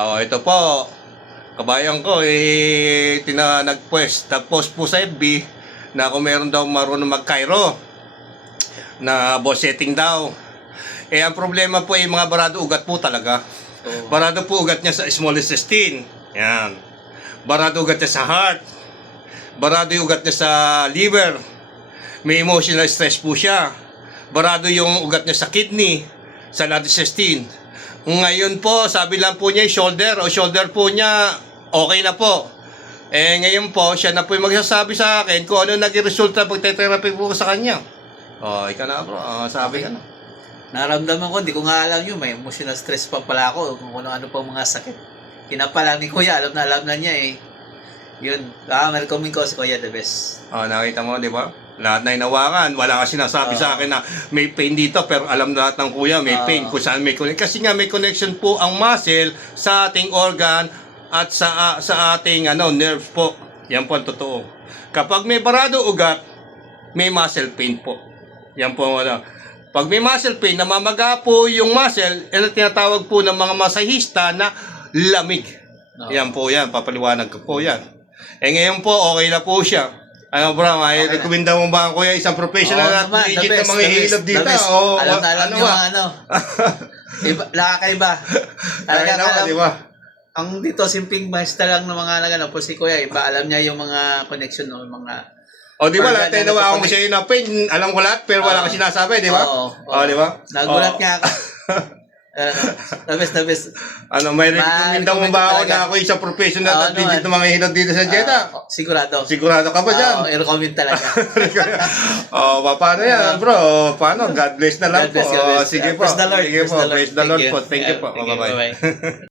Ito po, kabayan ko, nag-post po sa FB na kung meron daw marunong mag-Cairo na boss setting daw. Ang problema po ay mga barado ugat po talaga. Barado po ugat niya sa small intestine. Yan. Barado ugat niya sa heart. Barado yung ugat niya sa liver. May emotional stress po siya. Barado yung ugat niya sa kidney, sa large intestine. Ngayon po, sabi lang po niya shoulder po niya, okay na po. Ngayon po, siya na po yung magsasabi sa akin kung ano naging resulta pagte-therapy po sa kanya. Ikaw na bro, sabi ka na. Naramdaman ko, hindi ko nga alam yun. May emotional stress pa pala ako kung ano pa mga sakit. Kinapala ni Kuya, alam na niya eh. Yun, recommend ko si Kuya the best. Nakita mo, di ba? Lahat na inawakan. Wala ka sinasabi sa akin na may pain dito, pero alam na lahat ng Kuya, may pain kung saan may connection. Kasi nga may connection po ang muscle sa ating organ at sa ating nerve po. Yan po ang totoo. Kapag may barado ugat, may muscle pain po. Yan po Pag may muscle pain, namamaga po yung muscle, tinatawag po ng mga masahista na lamig. Yan po yan, papaliwanag ko po yan. Ngayon po, okay na po siya. Bro, may rekomenda mo ba Kuya isang professional at legit na mga hilab dito? Alam yung nakakaiba. Talaga alam. Diba? Ang dito, simping basta lang ng mga po si Kuya, iba alam niya yung mga connection o mga... Di ba lahat tayo nawa mo siya yung pain, alam ko lahat, pero wala ka sinasabi, di ba? Di ba? Nagulat nga ako. The best. May rekomenda mo ba ako na ako isang professional at legit na mga hilab dito sa Jeddah? Sigurado. Sigurado ka ba dyan? I-recommend talaga. Paano yan, bro? Paano? God bless na lang po. Sige po. Praise the Lord. Praise the Lord po. Thank you po. Bye-bye.